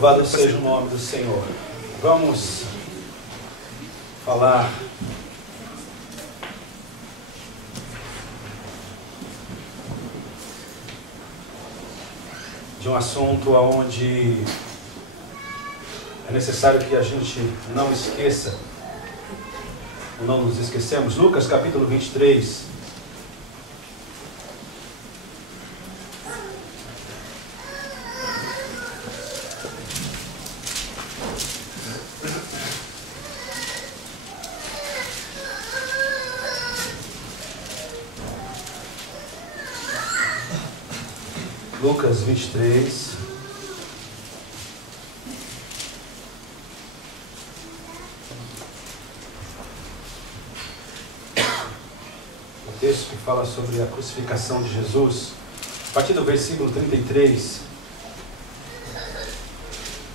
Louvado seja o nome do Senhor. Vamos falar de um assunto onde é necessário que a gente não esqueça, ou não nos esquecemos. Lucas capítulo 23. Lucas 23. O texto que fala sobre a crucificação de Jesus, a partir do versículo 33.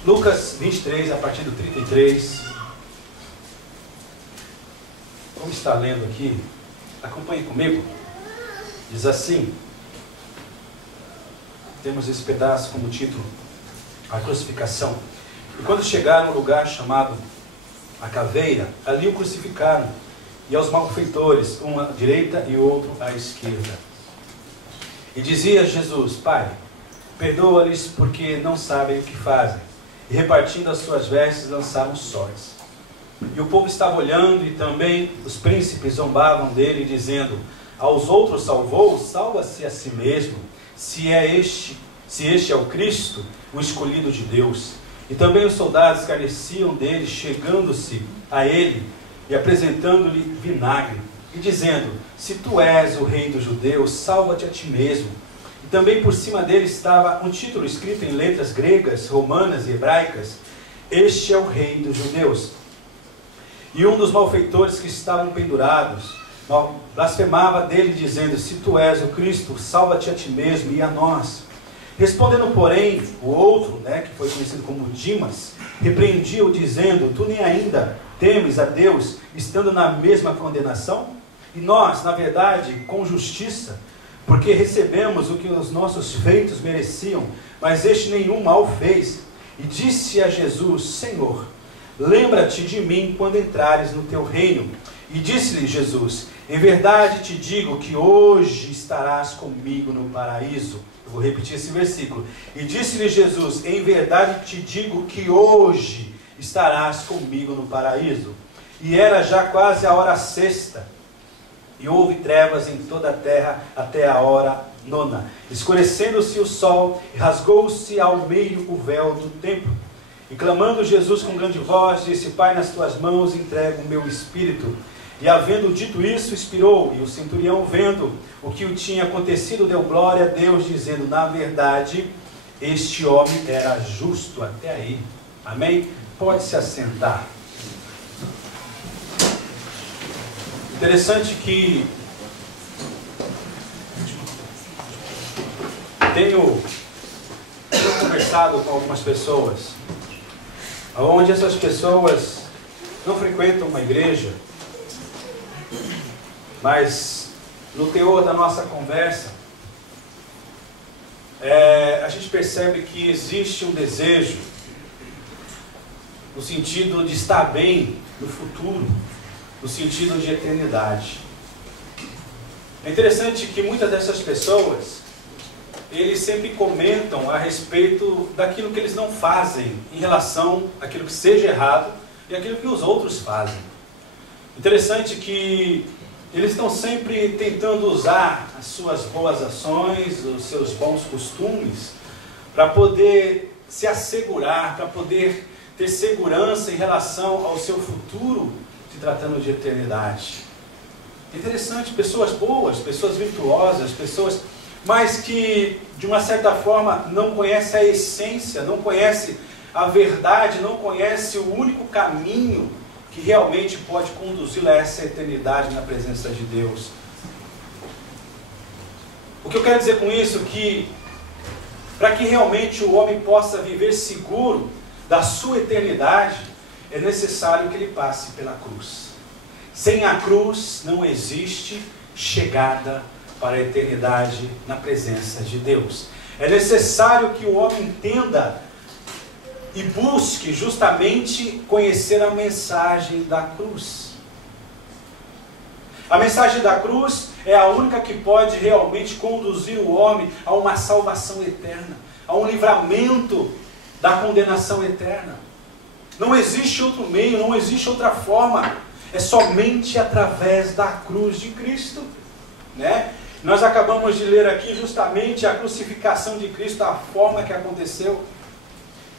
Lucas 23, a partir do 33. Como está lendo aqui, acompanhe comigo. Diz assim. Temos esse pedaço como título, a crucificação. E quando chegaram a um lugar chamado a Caveira, ali o crucificaram, e aos malfeitores, um à direita e outro à esquerda. E dizia Jesus: Pai, perdoa-lhes porque não sabem o que fazem. E repartindo as suas vestes, lançaram sortes. E o povo estava olhando, e também os príncipes zombavam dele, dizendo: aos outros salvou, salva-se a si mesmo. Se este é o Cristo, o escolhido de Deus. E também os soldados escarneciam dele, chegando-se a ele e apresentando-lhe vinagre, e dizendo: se tu és o rei dos judeus, salva-te a ti mesmo. E também por cima dele estava um título escrito em letras gregas, romanas e hebraicas: este é o rei dos judeus. E um dos malfeitores que estavam pendurados blasfemava dele, dizendo: se tu és o Cristo, salva-te a ti mesmo e a nós. Respondendo, porém, o outro, que foi conhecido como Dimas, repreendia-o, dizendo: tu nem ainda temes a Deus, estando na mesma condenação? E nós, na verdade, com justiça, porque recebemos o que os nossos feitos mereciam, mas este nenhum mal fez. E disse a Jesus: Senhor, lembra-te de mim quando entrares no teu reino. E disse-lhe Jesus: em verdade te digo que hoje estarás comigo no paraíso. Eu vou repetir esse versículo. E disse-lhe Jesus: em verdade te digo que hoje estarás comigo no paraíso. E era já quase a hora sexta, e houve trevas em toda a terra até a hora nona. Escurecendo-se o sol, rasgou-se ao meio o véu do templo. E clamando Jesus com grande voz, disse: Pai, nas tuas mãos entrego o meu espírito. E havendo dito isso, expirou. E o centurião, vendo o que o tinha acontecido, deu glória a Deus, dizendo: na verdade, este homem era justo. Até aí. Amém? Pode se assentar. Interessante que tenho conversado com algumas pessoas, onde essas pessoas não frequentam uma igreja, mas no teor da nossa conversa, a gente percebe que existe um desejo no sentido de estar bem no futuro, no sentido de eternidade. É interessante que muitas dessas pessoas, eles sempre comentam a respeito daquilo que eles não fazem em relação àquilo que seja errado e aquilo que os outros fazem. Interessante que eles estão sempre tentando usar as suas boas ações, os seus bons costumes, para poder se assegurar, para poder ter segurança em relação ao seu futuro, se tratando de eternidade. Interessante, pessoas boas, pessoas virtuosas, pessoas, mas que de uma certa forma não conhecem a essência, não conhecem a verdade, não conhecem o único caminho que realmente pode conduzi-la a essa eternidade na presença de Deus. O que eu quero dizer com isso? Que para que realmente o homem possa viver seguro da sua eternidade, é necessário que ele passe pela cruz. Sem a cruz não existe chegada para a eternidade na presença de Deus. É necessário que o homem entenda e busque justamente conhecer a mensagem da cruz. A mensagem da cruz é a única que pode realmente conduzir o homem a uma salvação eterna, a um livramento da condenação eterna. Não existe outro meio, não existe outra forma. É somente através da cruz de Cristo, né? Nós acabamos de ler aqui justamente a crucificação de Cristo, a forma que aconteceu.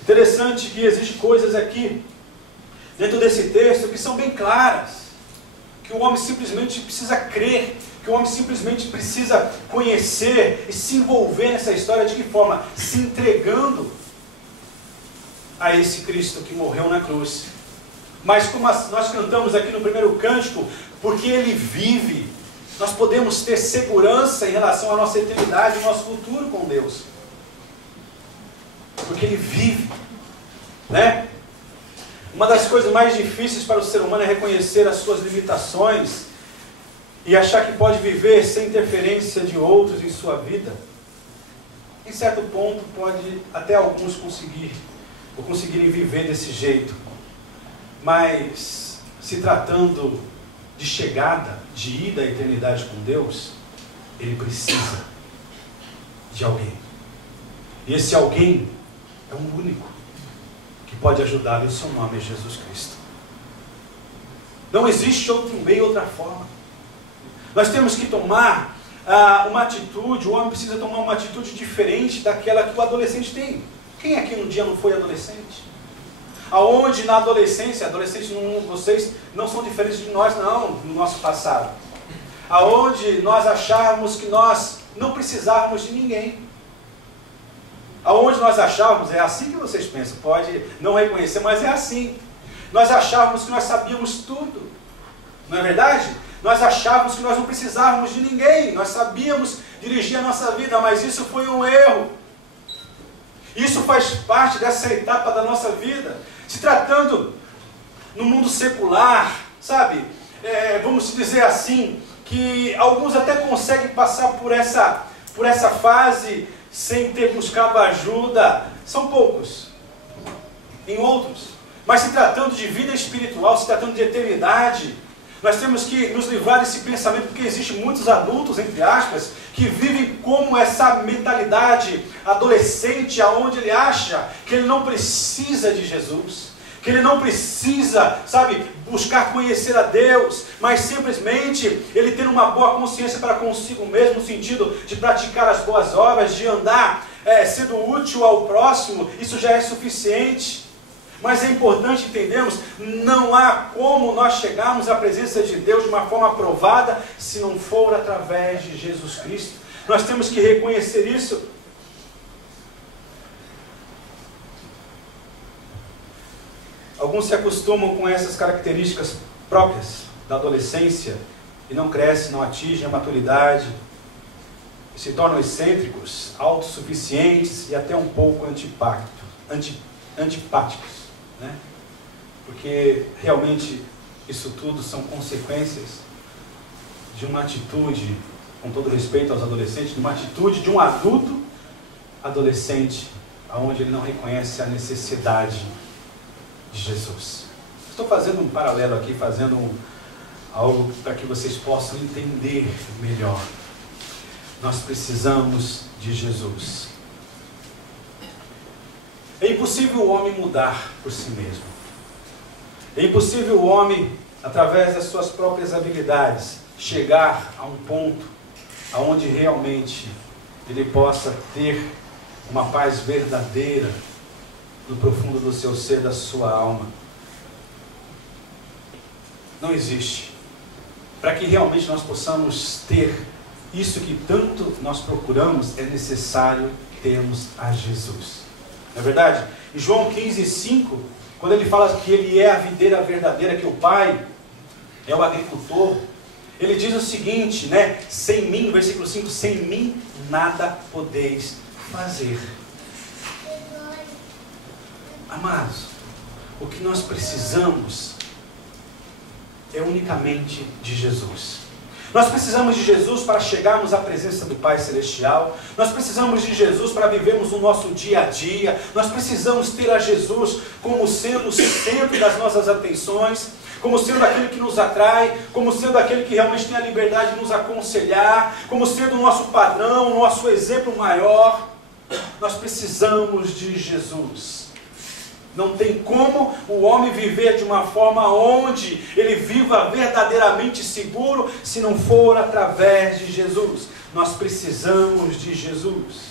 Interessante que existem coisas aqui, dentro desse texto, que são bem claras. Que o homem simplesmente precisa crer, que o homem simplesmente precisa conhecer e se envolver nessa história. De que forma? Se entregando a esse Cristo que morreu na cruz. Mas como nós cantamos aqui no primeiro cântico, porque Ele vive, nós podemos ter segurança em relação à nossa eternidade, ao nosso futuro com Deus. Porque Ele vive, né? Uma das coisas mais difíceis para o ser humano é reconhecer as suas limitações e achar que pode viver sem interferência de outros em sua vida. Em certo ponto, pode até alguns conseguirem viver desse jeito. Mas, se tratando de chegada, de ida à eternidade com Deus, ele precisa de alguém. E esse alguém é um único que pode ajudá-lo, e o seu nome é Jesus Cristo. Não existe outro meio, outra forma. Nós temos que tomar uma atitude, o homem precisa tomar uma atitude diferente daquela que o adolescente tem. Quem aqui um dia não foi adolescente? Aonde na adolescência, vocês não são diferentes de nós não, no nosso passado. Aonde nós achávamos que nós não precisávamos de ninguém. Aonde nós achávamos, é assim que vocês pensam, pode não reconhecer, mas é assim. Nós achávamos que nós sabíamos tudo. Não é verdade? Nós achávamos que nós não precisávamos de ninguém. Nós sabíamos dirigir a nossa vida, mas isso foi um erro. Isso faz parte dessa etapa da nossa vida. Se tratando no mundo secular, sabe? Vamos dizer assim, que alguns até conseguem passar por essa fase sem ter buscado ajuda. São poucos. Em outros. Mas se tratando de vida espiritual, se tratando de eternidade, nós temos que nos livrar desse pensamento, porque existem muitos adultos, entre aspas, que vivem como essa mentalidade adolescente, aonde ele acha que ele não precisa de Jesus, que ele não precisa, sabe, buscar conhecer a Deus, mas simplesmente ele ter uma boa consciência para consigo mesmo, no sentido de praticar as boas obras, de andar sendo útil ao próximo, isso já é suficiente. Mas é importante entendermos, não há como nós chegarmos à presença de Deus de uma forma aprovada, se não for através de Jesus Cristo. Nós temos que reconhecer isso. Alguns se acostumam com essas características próprias da adolescência e não crescem, não atingem a maturidade, e se tornam excêntricos, autossuficientes e até um pouco antipáticos. Né? Porque realmente isso tudo são consequências de uma atitude, com todo respeito aos adolescentes, de uma atitude de um adulto adolescente, onde ele não reconhece a necessidade de Jesus. Estou fazendo um paralelo aqui, algo para que vocês possam entender melhor. Nós precisamos de Jesus. É impossível o homem mudar por si mesmo. É impossível o homem, através das suas próprias habilidades, chegar a um ponto onde realmente ele possa ter uma paz verdadeira no profundo do seu ser, da sua alma. Não existe. Para que realmente nós possamos ter isso que tanto nós procuramos, é necessário termos a Jesus. Não é verdade? Em João 15:5, quando ele fala que ele é a videira verdadeira, que o Pai é o agricultor, ele diz o seguinte, né? Sem mim, versículo 5, sem mim nada podeis fazer. Amados, o que nós precisamos é unicamente de Jesus. Nós precisamos de Jesus para chegarmos à presença do Pai Celestial. Nós precisamos de Jesus para vivermos o nosso dia a dia. Nós precisamos ter a Jesus como sendo o centro das nossas atenções, como sendo aquele que nos atrai, como sendo aquele que realmente tem a liberdade de nos aconselhar, como sendo o nosso padrão, o nosso exemplo maior. Nós precisamos de Jesus. Não tem como o homem viver de uma forma onde ele viva verdadeiramente seguro se não for através de Jesus. Nós precisamos de Jesus.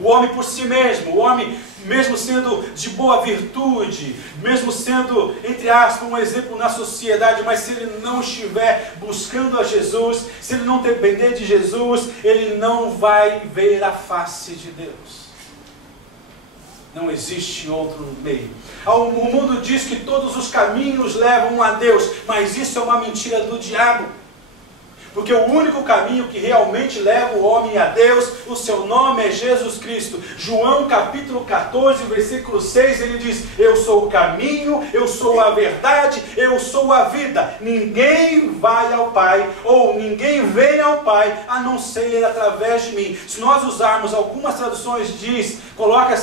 O homem por si mesmo, o homem mesmo sendo de boa virtude, mesmo sendo, entre aspas, um exemplo na sociedade, mas se ele não estiver buscando a Jesus, se ele não depender de Jesus, ele não vai ver a face de Deus. Não existe outro meio. O mundo diz que todos os caminhos levam a Deus, mas isso é uma mentira do diabo. Porque o único caminho que realmente leva o homem a Deus, o seu nome é Jesus Cristo. João capítulo 14, versículo 6, ele diz: eu sou o caminho, eu sou a verdade, eu sou a vida. Ninguém vai ao Pai, ou ninguém vem ao Pai, a não ser através de mim. Se nós usarmos algumas traduções, coloca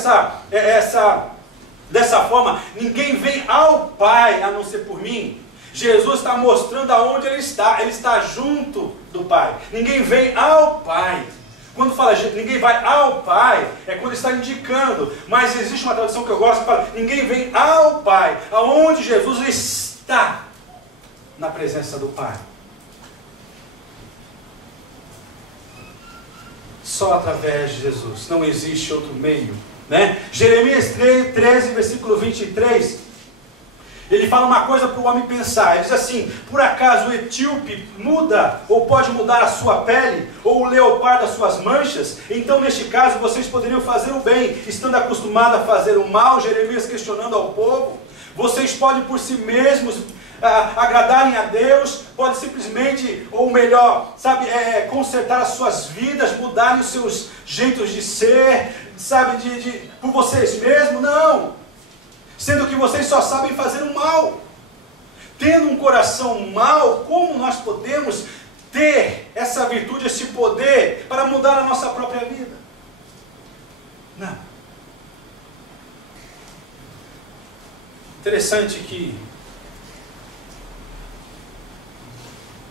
dessa forma: ninguém vem ao Pai, a não ser por mim. Jesus está mostrando aonde ele está junto do Pai. Ninguém vem ao Pai. Quando fala ninguém vai ao Pai, é quando está indicando. Mas existe uma tradução que eu gosto que fala: ninguém vem ao Pai, aonde Jesus está, na presença do Pai. Só através de Jesus, não existe outro meio, né? Jeremias 13, versículo 23, ele fala uma coisa para o homem pensar. Ele diz assim: por acaso o etíope muda, ou pode mudar a sua pele, ou o leopardo as suas manchas? Então neste caso vocês poderiam fazer o bem, estando acostumados a fazer o mal. Jeremias questionando ao povo. Vocês podem por si mesmos agradarem a Deus, podem simplesmente, ou melhor, consertar as suas vidas, mudarem os seus jeitos de ser, por vocês mesmos? Não! Sendo que vocês só sabem fazer o mal. Tendo um coração mau, como nós podemos ter essa virtude, esse poder para mudar a nossa própria vida? Não. Interessante que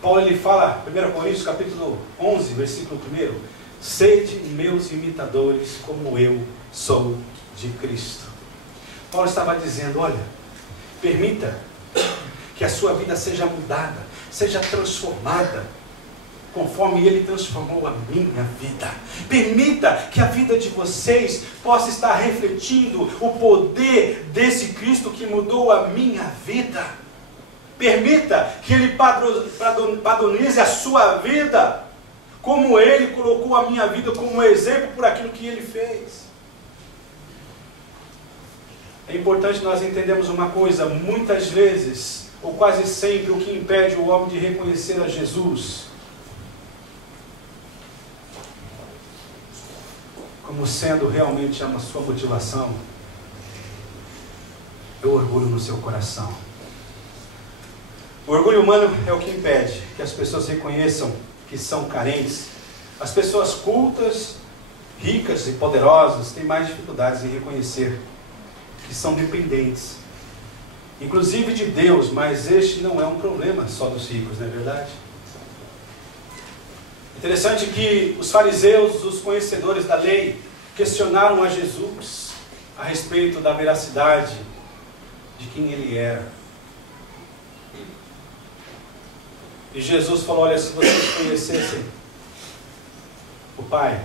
Paulo ele fala, 1 Coríntios capítulo 11, versículo 1: sede meus imitadores, como eu sou de Cristo. Paulo estava dizendo: olha, permita que a sua vida seja mudada, seja transformada, conforme Ele transformou a minha vida. Permita que a vida de vocês possa estar refletindo o poder desse Cristo que mudou a minha vida. Permita que Ele padronize a sua vida, como Ele colocou a minha vida como exemplo por aquilo que Ele fez. É importante nós entendermos uma coisa: muitas vezes, ou quase sempre, o que impede o homem de reconhecer a Jesus como sendo realmente a sua motivação é o orgulho no seu coração. O orgulho humano é o que impede que as pessoas reconheçam que são carentes. As pessoas cultas, ricas e poderosas têm mais dificuldades em reconhecer que são dependentes, inclusive de Deus, mas este não é um problema só dos ricos, não é verdade? Interessante que os fariseus, os conhecedores da lei, questionaram a Jesus a respeito da veracidade de quem Ele era. E Jesus falou: olha, se vocês conhecessem o Pai,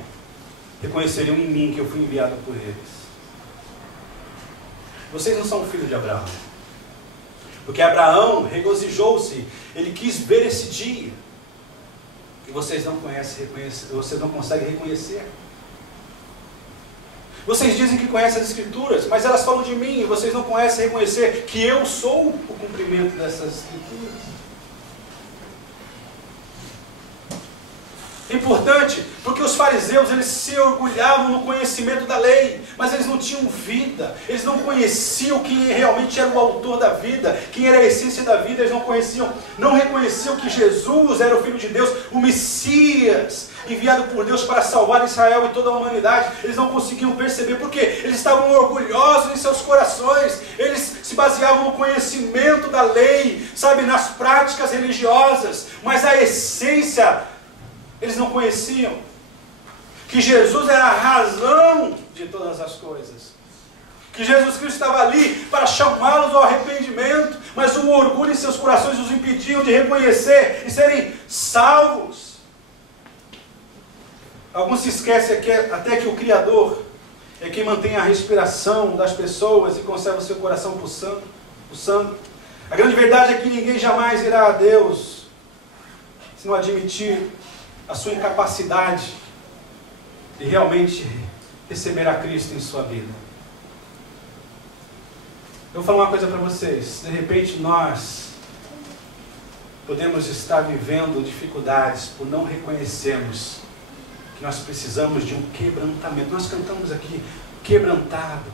reconheceriam em mim que eu fui enviado por eles. Vocês não são filhos de Abraão, porque Abraão regozijou-se, ele quis ver esse dia, que vocês não conhecem, vocês não conseguem reconhecer. Vocês dizem que conhecem as Escrituras, mas elas falam de mim, e vocês não conhecem reconhecer que eu sou o cumprimento dessas Escrituras. Importante, porque os fariseus, eles se orgulhavam no conhecimento da lei, mas eles não tinham vida, eles não conheciam quem realmente era o autor da vida, quem era a essência da vida, eles não reconheciam que Jesus era o Filho de Deus, o Messias, enviado por Deus para salvar Israel e toda a humanidade. Eles não conseguiam perceber, porque eles estavam orgulhosos em seus corações, eles se baseavam no conhecimento da lei, sabe, nas práticas religiosas, mas a essência eles não conheciam, que Jesus era a razão de todas as coisas, que Jesus Cristo estava ali para chamá-los ao arrependimento, mas o orgulho em seus corações os impediam de reconhecer e serem salvos. Alguns se esquecem até que o Criador é quem mantém a respiração das pessoas e conserva o seu coração pulsando. A grande verdade é que ninguém jamais irá a Deus se não admitir a sua incapacidade de realmente receber a Cristo em sua vida. Eu vou falar uma coisa para vocês. De repente nós podemos estar vivendo dificuldades por não reconhecermos que nós precisamos de um quebrantamento. Nós cantamos aqui, quebrantado.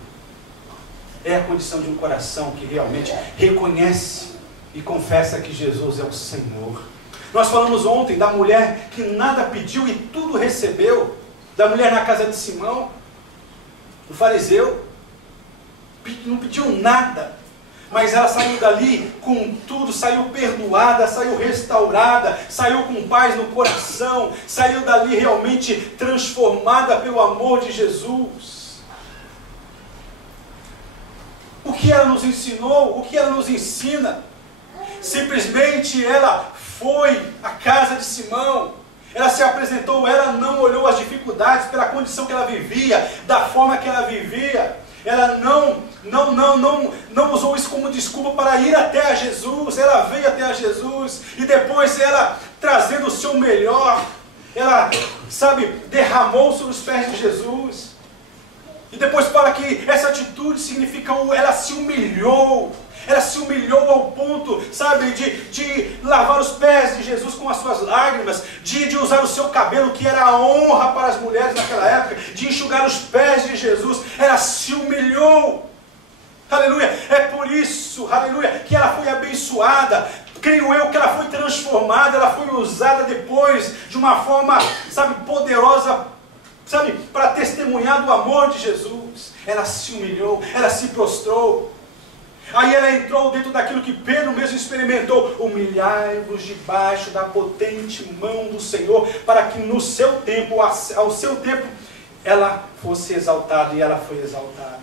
É a condição de um coração que realmente reconhece e confessa que Jesus é o Senhor. Nós falamos ontem da mulher que nada pediu e tudo recebeu, da mulher na casa de Simão, o fariseu, não pediu nada, mas ela saiu dali com tudo, saiu perdoada, saiu restaurada, saiu com paz no coração, saiu dali realmente transformada pelo amor de Jesus. O que ela nos ensinou? O que ela nos ensina? Simplesmente ela foi à casa de Simão, ela se apresentou, ela não olhou as dificuldades pela condição que ela vivia, da forma que ela vivia, ela não usou isso como desculpa para ir até a Jesus, ela veio até a Jesus, e depois ela, trazendo o seu melhor, ela, derramou sobre os pés de Jesus, e depois fala que essa atitude significa, ela se humilhou ao ponto, de lavar os pés de Jesus com as suas lágrimas, de usar o seu cabelo, que era a honra para as mulheres naquela época, de enxugar os pés de Jesus. Ela se humilhou, aleluia. É por isso, aleluia, que ela foi abençoada. Creio eu que ela foi transformada, ela foi usada depois de uma forma, poderosa, para testemunhar do amor de Jesus. Ela se humilhou, ela se prostrou. Aí ela entrou dentro daquilo que Pedro mesmo experimentou: humilhai-vos debaixo da potente mão do Senhor, para que no seu tempo, ao seu tempo, ela fosse exaltada, e ela foi exaltada.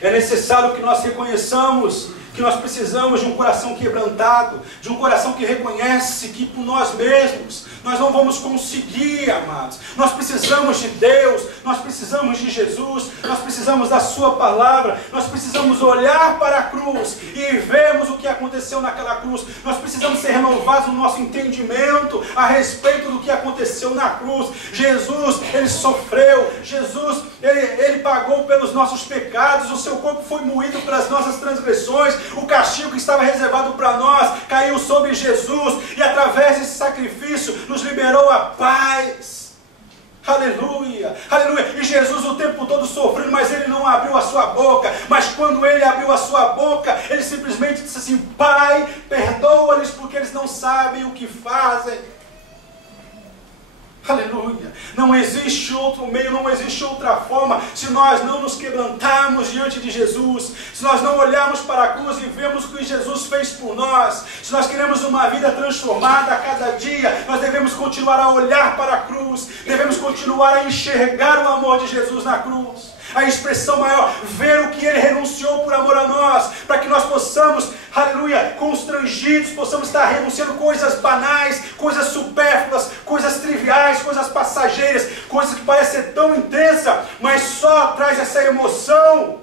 É necessário que nós reconheçamos que nós precisamos de um coração quebrantado, de um coração que reconhece que por nós mesmos nós não vamos conseguir, amados. Nós precisamos de Deus, nós precisamos de Jesus, nós precisamos da sua palavra, nós precisamos olhar para a cruz e vermos o que aconteceu naquela cruz. Nós precisamos ser renovados no nosso entendimento a respeito do que aconteceu na cruz. Jesus, ele sofreu, Jesus, ele pagou pelos nossos pecados, o seu corpo foi moído pelas nossas transgressões, o castigo que estava reservado para nós caiu sobre Jesus, e através desse sacrifício nos liberou a paz. Aleluia, aleluia. E Jesus o tempo todo sofrendo, mas ele não abriu a sua boca. Mas quando ele abriu a sua boca, ele simplesmente disse assim: Pai, perdoa-lhes, porque eles não sabem o que fazem. Aleluia. Não existe outro meio, não existe outra forma, se nós não nos quebrantarmos diante de Jesus, se nós não olharmos para a cruz e vemos o que Jesus fez por nós, se nós queremos uma vida transformada a cada dia, nós devemos continuar a olhar para a cruz, devemos continuar a enxergar o amor de Jesus na cruz. A expressão maior, ver o que ele renunciou por amor a nós, para que nós possamos, aleluia, constrangidos, possamos estar renunciando coisas banais, coisas supérfluas, coisas triviais, coisas passageiras, coisas que parecem ser tão intensas, mas só traz essa emoção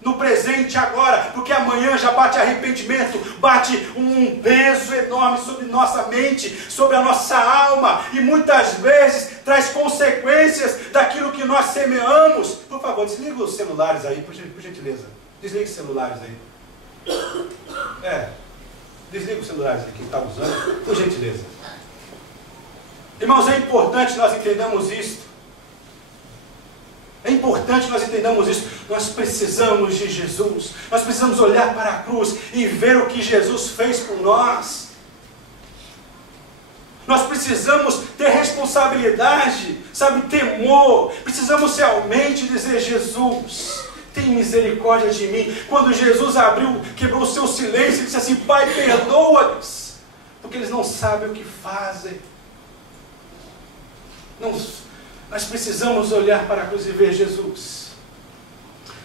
no presente agora, porque amanhã já bate arrependimento, bate um peso enorme sobre nossa mente, sobre a nossa alma, e muitas vezes traz consequências daquilo que nós semeamos. Por favor, desliga os celulares aí, por gentileza. Desliga os celulares aí. Desliga os celulares aí, quem está usando, por gentileza. Irmãos, é importante nós entendamos isso. É importante nós entendamos isso. Nós precisamos de Jesus. Nós precisamos olhar para a cruz e ver o que Jesus fez por nós. Nós precisamos ter responsabilidade, sabe, temor. Precisamos realmente dizer: Jesus, tem misericórdia de mim. Quando Jesus quebrou o seu silêncio e disse assim: Pai, perdoa-lhes, porque eles não sabem o que fazem. Nós precisamos olhar para a cruz e ver: Jesus,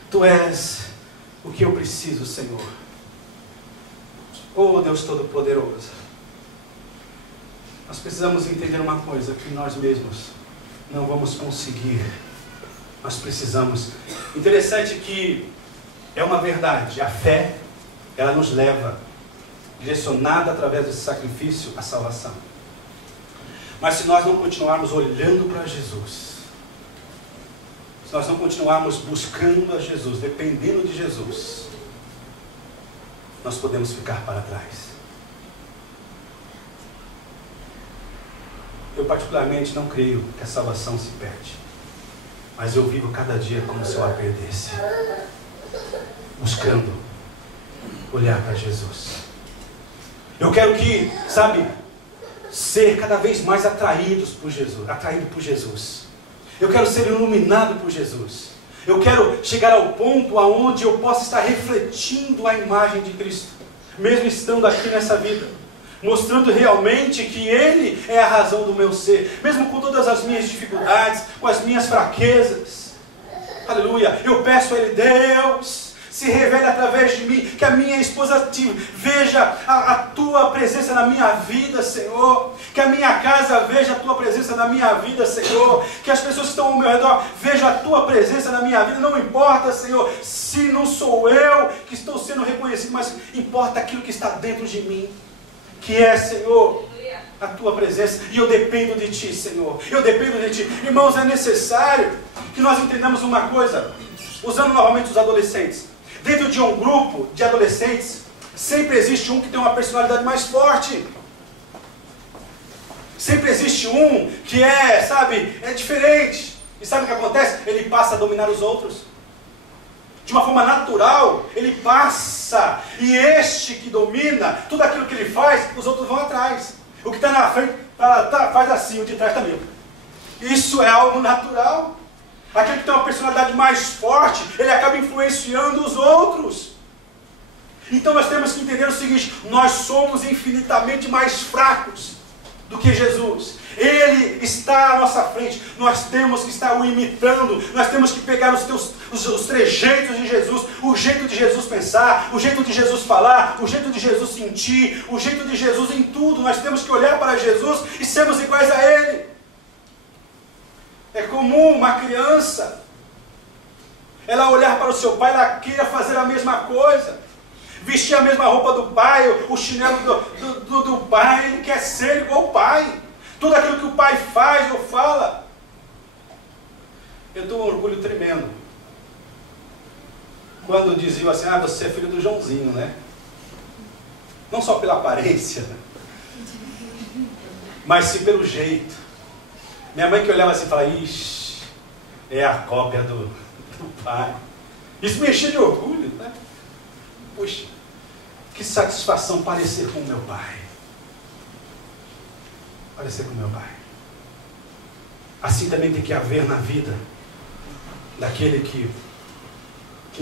Tu és o que eu preciso, Senhor. Oh, Deus Todo-Poderoso. Nós precisamos entender uma coisa, que nós mesmos não vamos conseguir. Nós precisamos. Interessante que é uma verdade. A fé, ela nos leva, direcionada através desse sacrifício, à salvação. Mas se nós não continuarmos olhando para Jesus, se nós não continuarmos buscando a Jesus, dependendo de Jesus, nós podemos ficar para trás. Eu particularmente não creio que a salvação se perde, mas eu vivo cada dia como se eu a perdesse, buscando olhar para Jesus. Eu quero que, sabe, ser cada vez mais atraído por Jesus. Eu quero ser iluminado por Jesus. Eu quero chegar ao ponto aonde eu possa estar refletindo a imagem de Cristo, mesmo estando aqui nessa vida, mostrando realmente que Ele é a razão do meu ser, mesmo com todas as minhas dificuldades, com as minhas fraquezas. Aleluia! Eu peço a Ele: Deus, se revele através de mim, que a minha esposa veja a Tua presença na minha vida, Senhor, que a minha casa veja a Tua presença na minha vida, Senhor, que as pessoas que estão ao meu redor vejam a Tua presença na minha vida. Não importa, Senhor, se não sou eu que estou sendo reconhecido, mas importa aquilo que está dentro de mim, que é, Senhor, a Tua presença. E eu dependo de Ti, Senhor, eu dependo de Ti. Irmãos, é necessário que nós entendamos uma coisa, usando novamente os adolescentes. Dentro de um grupo de adolescentes, sempre existe um que tem uma personalidade mais forte. Sempre existe um que é diferente. E sabe o que acontece? Ele passa a dominar os outros. De uma forma natural, ele passa. E este que domina, tudo aquilo que ele faz, os outros vão atrás. O que está na frente faz assim, o de trás também. Isso é algo natural. Aquele que tem uma personalidade mais forte, ele acaba influenciando os outros. Então nós temos que entender o seguinte: nós somos infinitamente mais fracos do que Jesus. Ele está à nossa frente. Nós temos que estar o imitando. Nós temos que pegar os trejeitos de Jesus, o jeito de Jesus pensar, o jeito de Jesus falar, o jeito de Jesus sentir, o jeito de Jesus em tudo. Nós temos que olhar para Jesus e sermos iguais a Ele. É comum uma criança, ela olhar para o seu pai, ela queira fazer a mesma coisa, vestir a mesma roupa do pai, o chinelo do pai. Ele quer ser igual ao pai. Tudo aquilo que o pai faz ou fala. Eu tenho um orgulho tremendo quando diziam assim: você é filho do Joãozinho, né? Não só pela aparência, mas sim pelo jeito. Minha mãe que olhava assim e falava: ixi, é a cópia do pai. Isso me enchia de orgulho, né? Puxa, que satisfação parecer com o meu pai. Parecer com o meu pai. Assim também tem que haver na vida daquele que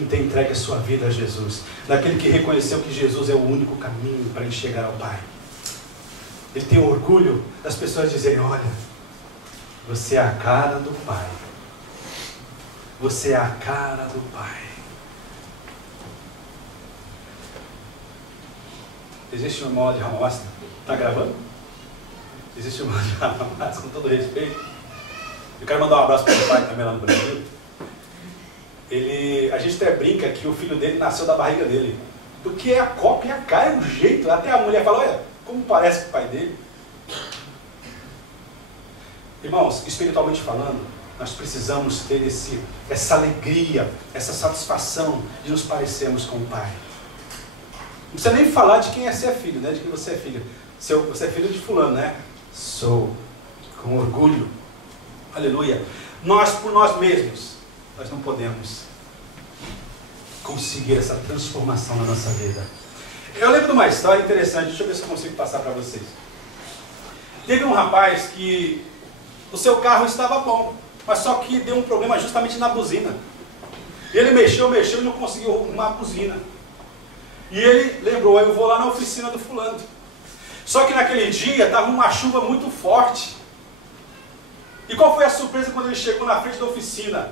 tem entregue a sua vida a Jesus, daquele que reconheceu que Jesus é o único caminho para ele chegar ao Pai. Ele tem orgulho das pessoas dizerem: olha, você é a cara do Pai. Você é a cara do Pai. Existe uma moda de Hamas? Está gravando? Existe uma moda de Hamas, com todo respeito. Eu quero mandar um abraço para o pai também lá no Brasil. A gente até brinca que o filho dele nasceu da barriga dele. Porque é a cópia, a cara, é o jeito. Até a mulher fala: olha, como parece com o pai dele. Irmãos, espiritualmente falando, nós precisamos ter essa alegria, essa satisfação de nos parecermos com o Pai. Não precisa nem falar de quem é ser filho, né? De quem você é filho. Você é filho de fulano, né? Sou. com orgulho. Aleluia. Nós, por nós mesmos, nós não podemos conseguir essa transformação na nossa vida. Eu lembro de uma história interessante, deixa eu ver se eu consigo passar para vocês. Teve um rapaz que o seu carro estava bom, mas só que deu um problema justamente na buzina. Ele mexeu e não conseguiu arrumar a buzina. E ele lembrou, eu vou lá na oficina do fulano. Só que naquele dia estava uma chuva muito forte. E qual foi a surpresa quando ele chegou na frente da oficina?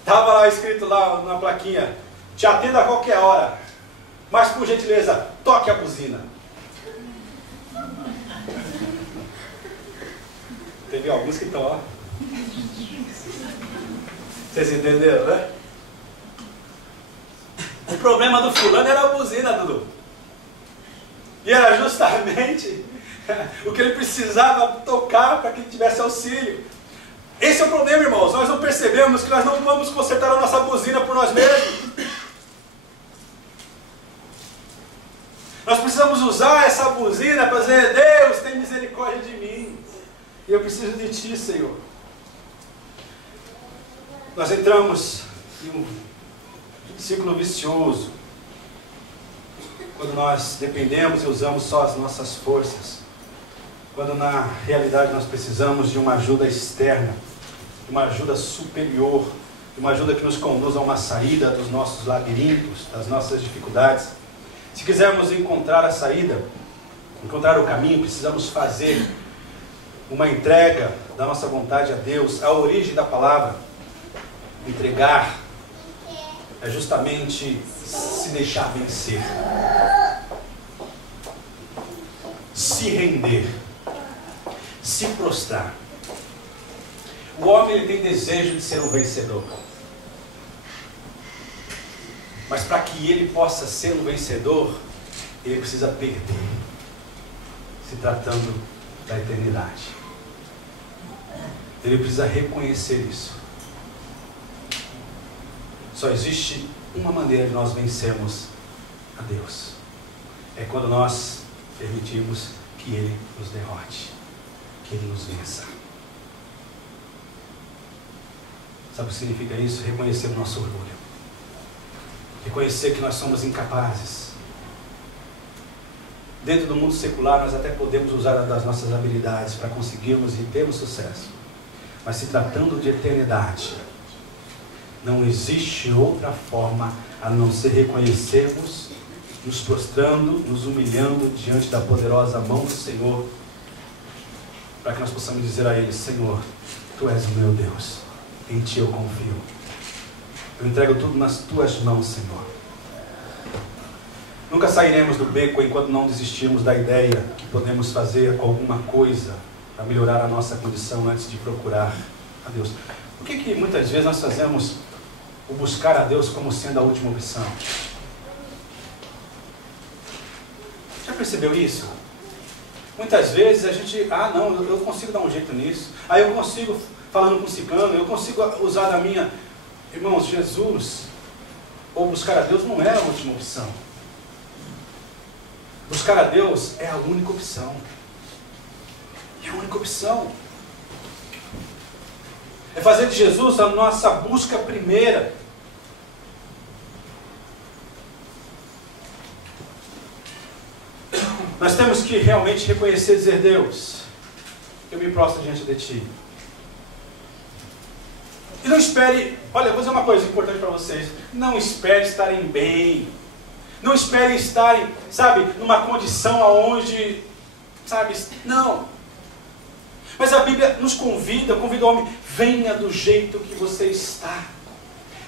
Estava lá escrito lá na plaquinha, te atendo a qualquer hora, mas por gentileza, toque a buzina. Teve alguns que estão, ó. Vocês entenderam, né? O problema do fulano era a buzina, Dudu. E era justamente o que ele precisava tocar para que ele tivesse auxílio. Esse é o problema, irmãos. Nós não percebemos que nós não vamos consertar a nossa buzina por nós mesmos. Nós precisamos usar essa buzina para dizer, Deus, tem misericórdia de mim. E eu preciso de Ti, Senhor. Nós entramos em um ciclo vicioso quando nós dependemos e usamos só as nossas forças, quando na realidade nós precisamos de uma ajuda externa, de uma ajuda superior, de uma ajuda que nos conduza a uma saída dos nossos labirintos, das nossas dificuldades. Se quisermos encontrar a saída, encontrar o caminho, precisamos fazer uma entrega da nossa vontade a Deus. A origem da palavra entregar é justamente se deixar vencer, se render, se prostrar. O homem ele tem desejo de ser um vencedor, mas para que ele possa ser um vencedor, ele precisa perder, se tratando da eternidade. Ele precisa reconhecer isso. Só existe uma maneira de nós vencermos a Deus. É quando nós permitimos que Ele nos derrote, que Ele nos vença. Sabe o que significa isso? Reconhecer o nosso orgulho. Reconhecer que nós somos incapazes. Dentro do mundo secular nós até podemos usar das nossas habilidades para conseguirmos e termos sucesso. Mas se tratando de eternidade, não existe outra forma a não ser reconhecermos, nos prostrando, nos humilhando diante da poderosa mão do Senhor, para que nós possamos dizer a Ele, Senhor, Tu és o meu Deus, em Ti eu confio. Eu entrego tudo nas Tuas mãos, Senhor. Nunca sairemos do beco enquanto não desistirmos da ideia que podemos fazer alguma coisa para melhorar a nossa condição antes de procurar a Deus. Por que muitas vezes nós fazemos o buscar a Deus como sendo a última opção? Já percebeu isso? Muitas vezes a gente, não, eu consigo dar um jeito nisso. Aí eu consigo, falando com o ciclano, eu consigo usar da minha... Irmãos, Jesus, ou buscar a Deus não é a última opção. Buscar a Deus é a única opção. É a única opção. É fazer de Jesus a nossa busca primeira. Nós temos que realmente reconhecer e dizer, Deus, eu me prostro diante de Ti. E não espere, olha, eu vou dizer uma coisa importante para vocês. Não espere estarem bem. Não espere estarem, sabe, numa condição aonde, sabe, não. Mas a Bíblia nos convida o homem, venha do jeito que você está.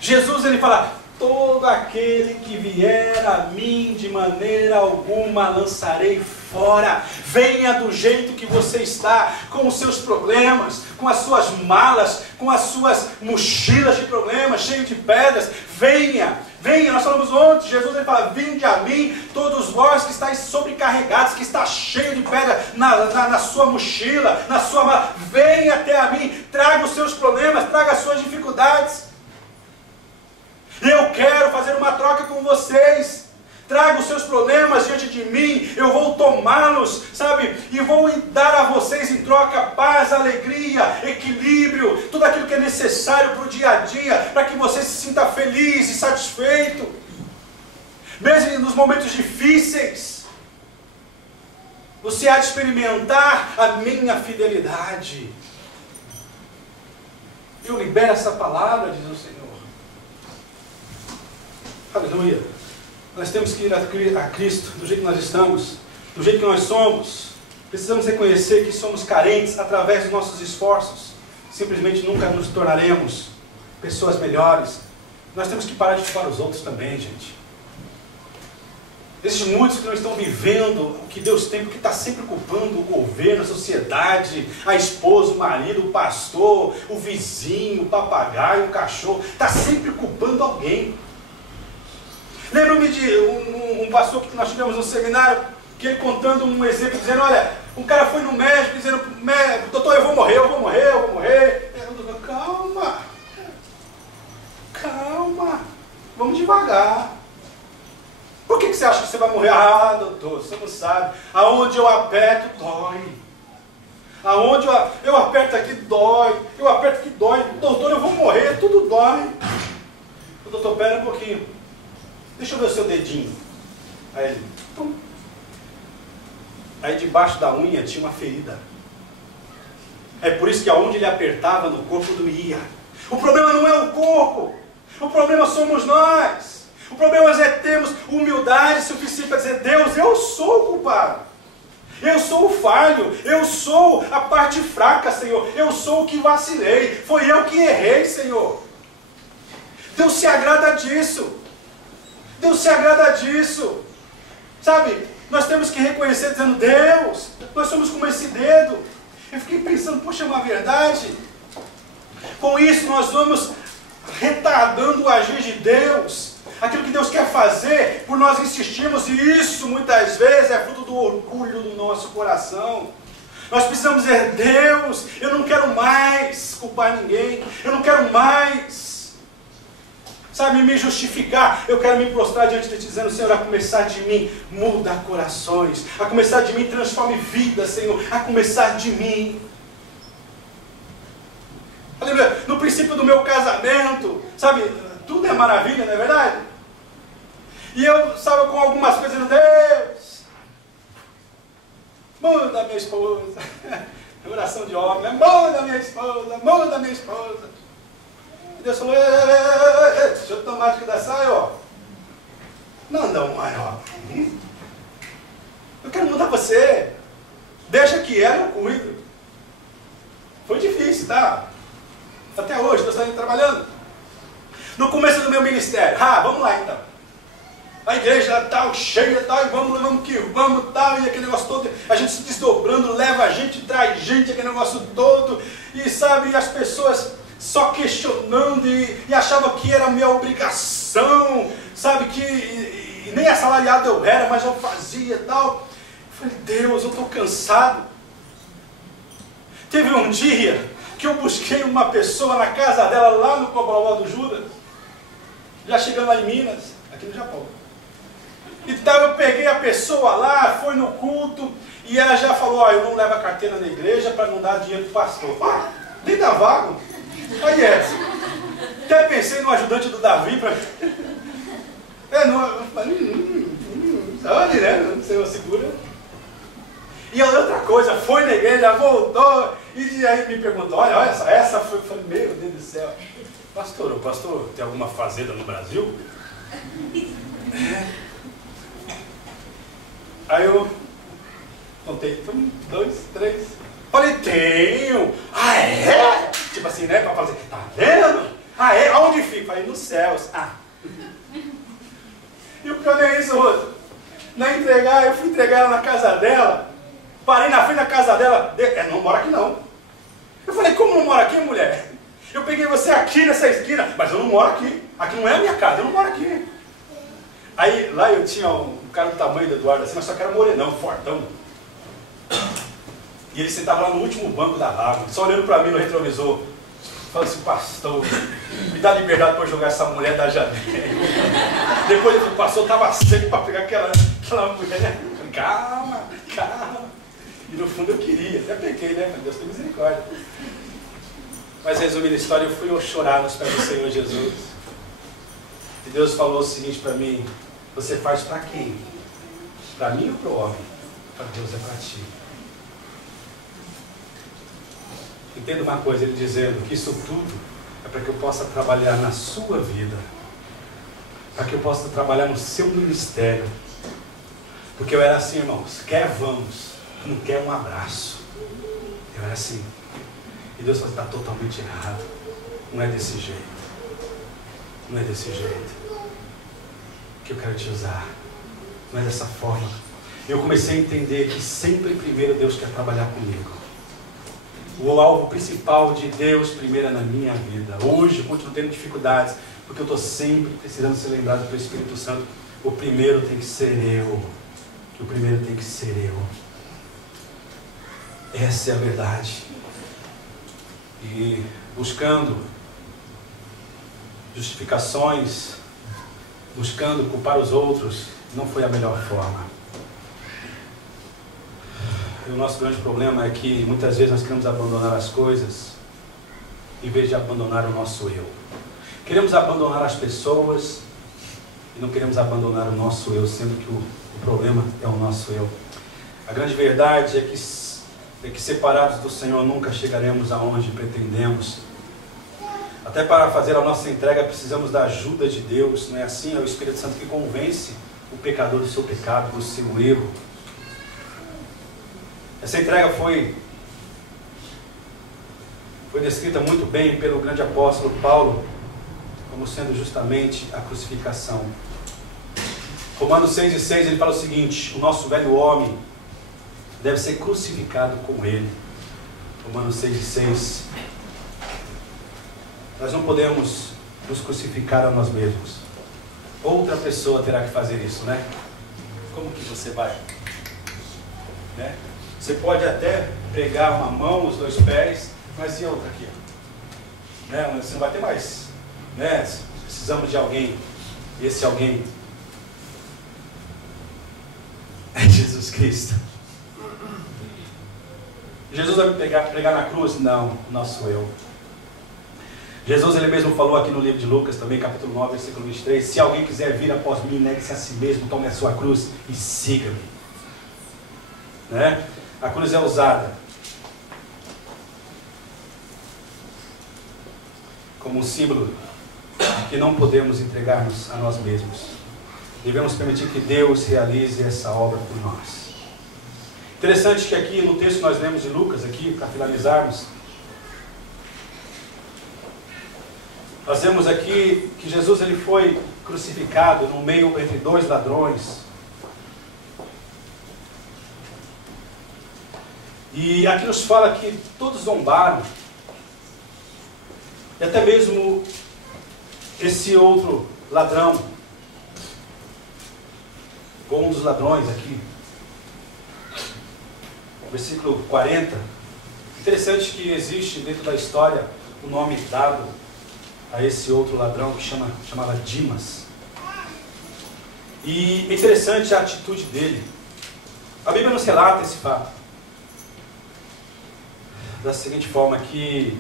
Jesus, ele fala, todo aquele que vier a mim de maneira alguma lançarei fora. Venha do jeito que você está, com os seus problemas, com as suas malas, com as suas mochilas de problemas, cheio de pedras. Venha, venha. Nós falamos ontem, Jesus ele fala, vinde a mim, todos vós que estáis sobrecarregados, que está cheio de pedra na sua mochila, na sua mala. Venha até a mim, traga os seus problemas, traga as suas dificuldades. Eu quero fazer uma troca com vocês. traga os seus problemas diante de mim, eu vou tomá-los, sabe? E vou dar a vocês em troca paz, alegria, equilíbrio, tudo aquilo que é necessário para o dia a dia, para que você se sinta feliz e satisfeito. Mesmo nos momentos difíceis, você há de experimentar a minha fidelidade. Eu libero essa palavra, diz o Senhor. Aleluia. Nós temos que ir a Cristo do jeito que nós estamos, do jeito que nós somos. Precisamos reconhecer que somos carentes através dos nossos esforços. Simplesmente nunca nos tornaremos pessoas melhores. Nós temos que parar de culpar os outros também, gente. Existem muitos que não estão vivendo o que Deus tem, porque está sempre culpando o governo, a sociedade, a esposa, o marido, o pastor, o vizinho, o papagaio, o cachorro. Está sempre culpando alguém. Lembro-me de um pastor que nós tivemos no seminário, que ele contando um exemplo, dizendo, olha, um cara foi no médico, dizendo, doutor, eu vou morrer. E o doutor, calma, vamos devagar. Por que você acha que você vai morrer? Ah, doutor, você não sabe. Aonde eu aperto, dói. Aonde eu aperto aqui, dói. Eu aperto aqui, dói. Doutor, eu vou morrer, tudo dói. O doutor, pera um pouquinho. Deixa eu ver o seu dedinho. Aí ele, pum. Aí debaixo da unha tinha uma ferida. É por isso que aonde ele apertava no corpo doía. O problema não é o corpo. O problema somos nós. O problema é termos humildade suficiente para dizer, Deus, eu sou o culpado. Eu sou o falho. Eu sou a parte fraca, Senhor. Eu sou o que vacilei. Foi eu que errei, Senhor. Deus se agrada disso. Deus se agrada disso. Sabe, nós temos que reconhecer dizendo, Deus, nós somos como esse dedo. Eu fiquei pensando, poxa, é uma verdade. Com isso nós vamos retardando o agir de Deus. Aquilo que Deus quer fazer, por nós insistirmos, e isso muitas vezes é fruto do orgulho do nosso coração. Nós precisamos dizer, Deus, eu não quero mais culpar ninguém, eu não quero mais, sabe, me justificar, eu quero me prostrar diante de Ti, dizendo, Senhor, a começar de mim, muda corações, a começar de mim, transforme vidas, Senhor, a começar de mim. Aleluia. No princípio do meu casamento, sabe, tudo é maravilha, não é verdade? E eu estava com algumas coisas dizendo, Deus, muda minha esposa. Oração de homem, né? Muda minha esposa, muda minha esposa. E Deus falou, deixa eu tomar de da saia, ó. Não, maior. Eu quero mudar você. Deixa que ela eu cuido. Foi difícil, tá? Até hoje, Deus está indo trabalhando. No começo do meu ministério, vamos lá então. A igreja tal, cheia, tal, e vamos que vamos, tal, e aquele negócio todo, a gente se desdobrando, leva a gente, traz gente, aquele negócio todo, e sabe, as pessoas só questionando, e achavam que era minha obrigação, sabe, que nem assalariado eu era, mas eu fazia e tal. Eu falei, Deus, eu estou cansado. Teve um dia que eu busquei uma pessoa na casa dela, lá no Cobroló do Judas, já chegando lá em Minas, aqui no Japão. Então eu peguei a pessoa lá, foi no culto, e ela já falou, eu não levo a carteira na igreja para não dar dinheiro para o pastor. Nem dá vago. Aí Edson, até pensei no ajudante do Davi para... Olha, né? Não sei, eu segura. E outra coisa, foi na igreja, voltou, e aí me perguntou, olha essa foi, falei, meu Deus do céu. Pastor, o pastor tem alguma fazenda no Brasil? Aí eu contei, 1, 2, 3. Falei, tenho. Ah, é? Tipo assim, né? Pra fazer, tá vendo? Ah, é? Aonde fica? Falei, nos céus. E o pior não é isso, Rosa. Eu fui entregar ela na casa dela. Parei na frente da casa dela. Não mora aqui não. Eu falei, como não mora aqui, mulher? Eu peguei você aqui nessa esquina, mas eu não moro aqui. Aqui não é a minha casa, eu não moro aqui. Aí, lá eu tinha um cara do tamanho do Eduardo assim, mas só que era morenão, fortão. E ele sentava lá no último banco da vaga, só olhando para mim no retrovisor. Fala assim, pastor, me dá liberdade para jogar essa mulher da janela. Depois ele falou, pastor, estava seco para pegar aquela mulher. Eu falei, calma. E no fundo eu queria, até peguei, né? Deus tem misericórdia. Mas resumindo a história, eu fui chorar nos pés do Senhor Jesus. E Deus falou o seguinte para mim, você faz para quem? Para mim ou para o homem? Para Deus, é para ti. Entenda uma coisa, ele dizendo que isso tudo é para que eu possa trabalhar na sua vida, para que eu possa trabalhar no seu ministério. Porque eu era assim, irmãos, quer vamos, não quer um abraço. Eu era assim. E Deus falou, está totalmente errado. Não é desse jeito. Não é desse jeito que eu quero te usar. Não é dessa forma. Eu comecei a entender que sempre primeiro Deus quer trabalhar comigo. O alvo principal de Deus primeiro é na minha vida. Hoje eu continuo tendo dificuldades, porque eu estou sempre precisando ser lembrado pelo Espírito Santo. O primeiro tem que ser eu. O primeiro tem que ser eu. Essa é a verdade. E buscando justificações, buscando culpar os outros, não foi a melhor forma. E o nosso grande problema é que muitas vezes nós queremos abandonar as coisas em vez de abandonar o nosso eu. Queremos abandonar as pessoas e não queremos abandonar o nosso eu, sendo que o problema é o nosso eu. A grande verdade é que separados do Senhor nunca chegaremos aonde pretendemos. Até para fazer a nossa entrega precisamos da ajuda de Deus, não é assim? É o Espírito Santo que convence o pecador do seu pecado, do seu erro. Essa entrega foi descrita muito bem pelo grande apóstolo Paulo como sendo justamente a crucificação. Romanos 6:6 ele fala o seguinte: o nosso velho homem deve ser crucificado com ele. Romanos 6:6. Nós não podemos nos crucificar a nós mesmos. Outra pessoa terá que fazer isso, né? Como que você vai? Né? Você pode até pregar uma mão, os dois pés, mas e outra aqui? Né? Você não vai ter mais. Né? Precisamos de alguém. E esse alguém é Jesus Cristo. Jesus vai pregar na cruz? Não, não sou eu. Jesus ele mesmo falou aqui no livro de Lucas também, capítulo 9, versículo 23, se alguém quiser vir após mim, negue-se a si mesmo, tome a sua cruz e siga-me. Né? A cruz é usada como um símbolo de que não podemos entregar-nos a nós mesmos. Devemos permitir que Deus realize essa obra por nós. Interessante que aqui no texto que nós lemos de Lucas, aqui para finalizarmos, nós vemos aqui que Jesus ele foi crucificado no meio entre dois ladrões. E aqui nos fala que todos zombaram. E até mesmo esse outro ladrão, ou um dos ladrões aqui, versículo 40. Interessante que existe dentro da história o nome dado a esse outro ladrão que chamava Dimas. E é interessante a atitude dele. A Bíblia nos relata esse fato da seguinte forma, que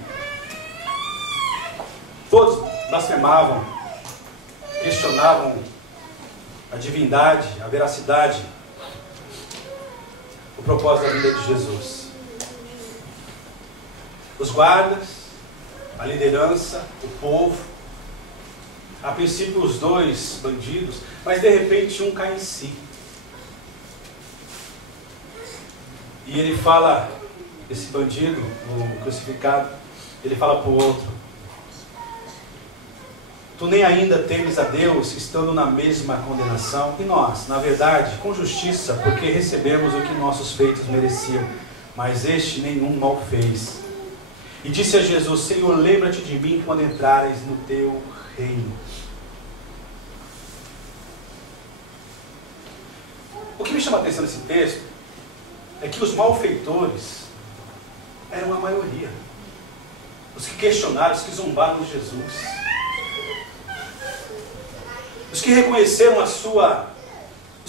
todos blasfemavam, questionavam a divindade, a veracidade, o propósito da vida de Jesus. Os guardas, a liderança, o povo, a princípio os dois bandidos, mas de repente um cai em si. E ele fala, esse bandido, o crucificado, ele fala para o outro: tu nem ainda temes a Deus, estando na mesma condenação? E nós, na verdade, com justiça, porque recebemos o que nossos feitos mereciam, mas este nenhum mal fez. E disse a Jesus: Senhor, lembra-te de mim quando entrares no teu reino. O que me chama a atenção nesse texto é que os malfeitores eram a maioria. Os que questionaram, os que zombaram de Jesus. Os que reconheceram o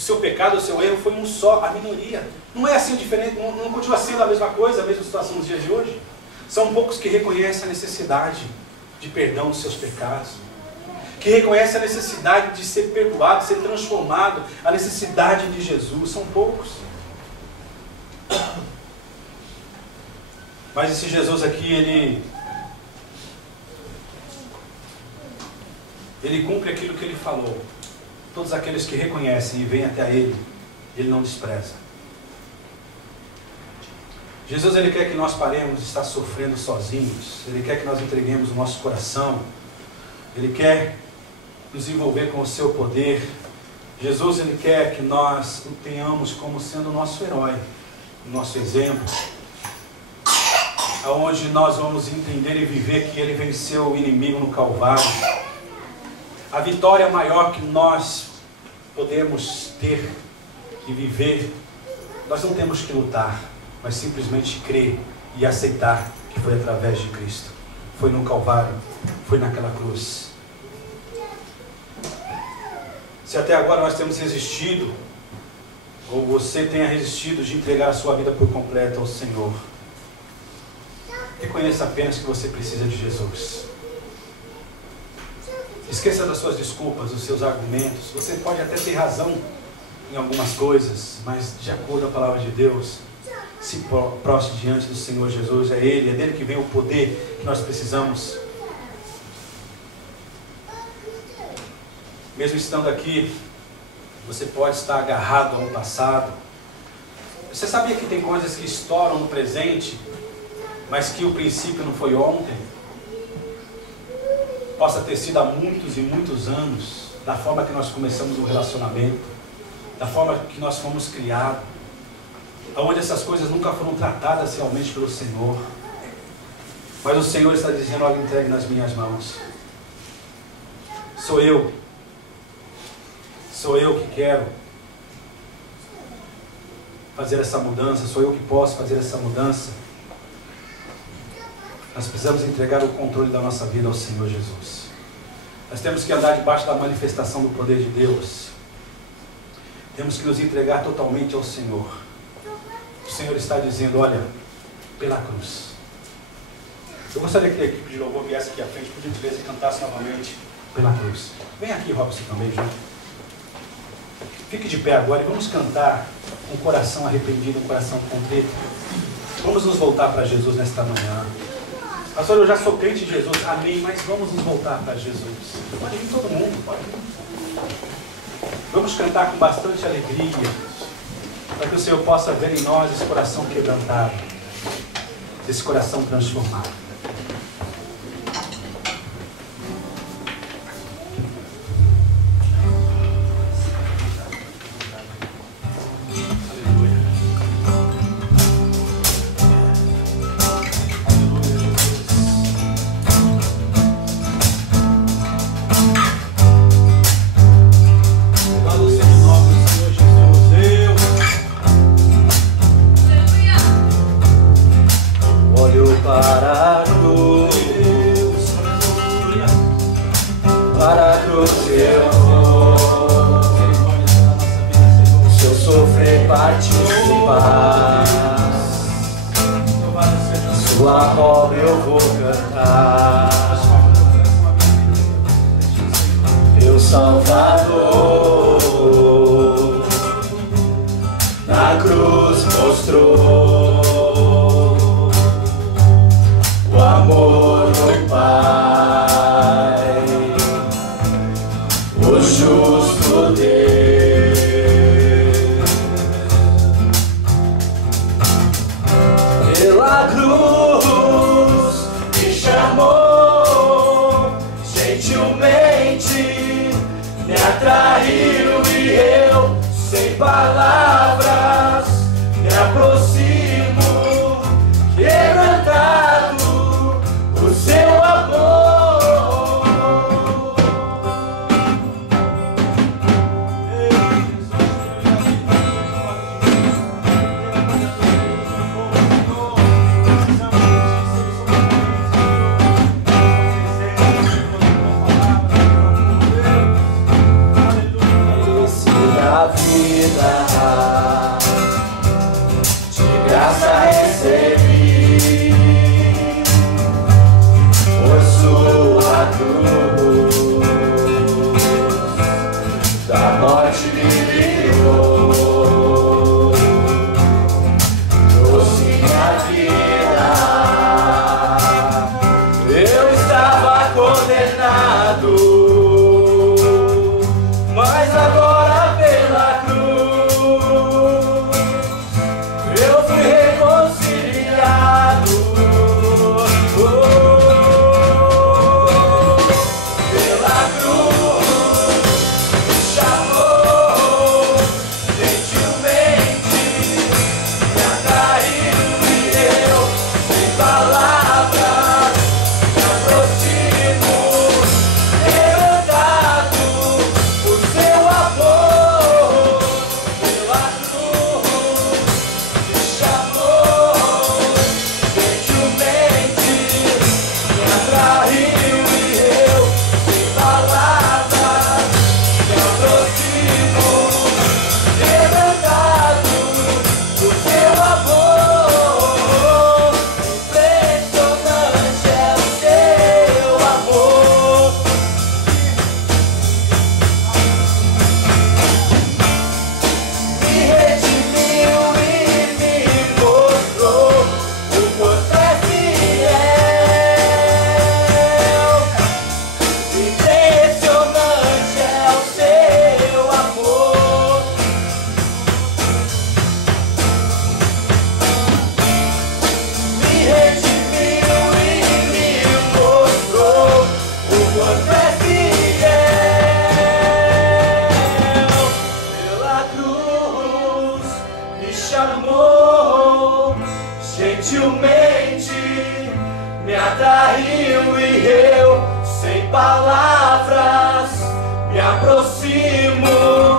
seu pecado, o seu erro, foi um só, a minoria. Não é assim diferente, não continua sendo a mesma coisa, a mesma situação nos dias de hoje. São poucos que reconhecem a necessidade de perdão dos seus pecados, que reconhecem a necessidade de ser perdoado, de ser transformado, a necessidade de Jesus. São poucos. Mas esse Jesus aqui, ele cumpre aquilo que ele falou. Todos aqueles que reconhecem e vêm até ele, ele não despreza. Jesus, ele quer que nós paremos de estar sofrendo sozinhos. Ele quer que nós entreguemos o nosso coração. Ele quer nos envolver com o seu poder. Jesus, ele quer que nós o tenhamos como sendo o nosso herói, o nosso exemplo, aonde nós vamos entender e viver que ele venceu o inimigo no Calvário. A vitória maior que nós podemos ter e viver, nós não temos que lutar, mas simplesmente crer e aceitar que foi através de Cristo. Foi no Calvário, foi naquela cruz. Se até agora nós temos resistido, ou você tenha resistido de entregar a sua vida por completo ao Senhor, reconheça apenas que você precisa de Jesus. Esqueça das suas desculpas, dos seus argumentos. Você pode até ter razão em algumas coisas, mas de acordo com a palavra de Deus, se prostre diante do Senhor Jesus. É dele que vem o poder que nós precisamos. Mesmo estando aqui, você pode estar agarrado ao passado. Você sabia que tem coisas que estouram no presente, mas que o princípio não foi ontem? Possa ter sido há muitos e muitos anos, da forma que nós começamos o relacionamento, da forma que nós fomos criados, onde essas coisas nunca foram tratadas realmente pelo Senhor. Mas o Senhor está dizendo: olha, entregue nas minhas mãos. Sou eu que quero fazer essa mudança, sou eu que posso fazer essa mudança. Nós precisamos entregar o controle da nossa vida ao Senhor Jesus. Nós temos que andar debaixo da manifestação do poder de Deus. Temos que nos entregar totalmente ao Senhor. O Senhor está dizendo: olha, pela cruz. Eu gostaria que a equipe de louvor viesse aqui à frente, por gentileza, e cantasse novamente pela cruz. Vem aqui, Robson, também, junto. Fique de pé agora e vamos cantar com o coração arrependido, um coração contrito. Vamos nos voltar para Jesus nesta manhã. Pastor, eu já sou crente em Jesus, amém, mas vamos nos voltar para Jesus. Pode vir todo mundo, pode vir. Vamos cantar com bastante alegria, para que o Senhor possa ver em nós esse coração quebrantado, esse coração transformado. Para riu e eu, sem palavras, me aproximo.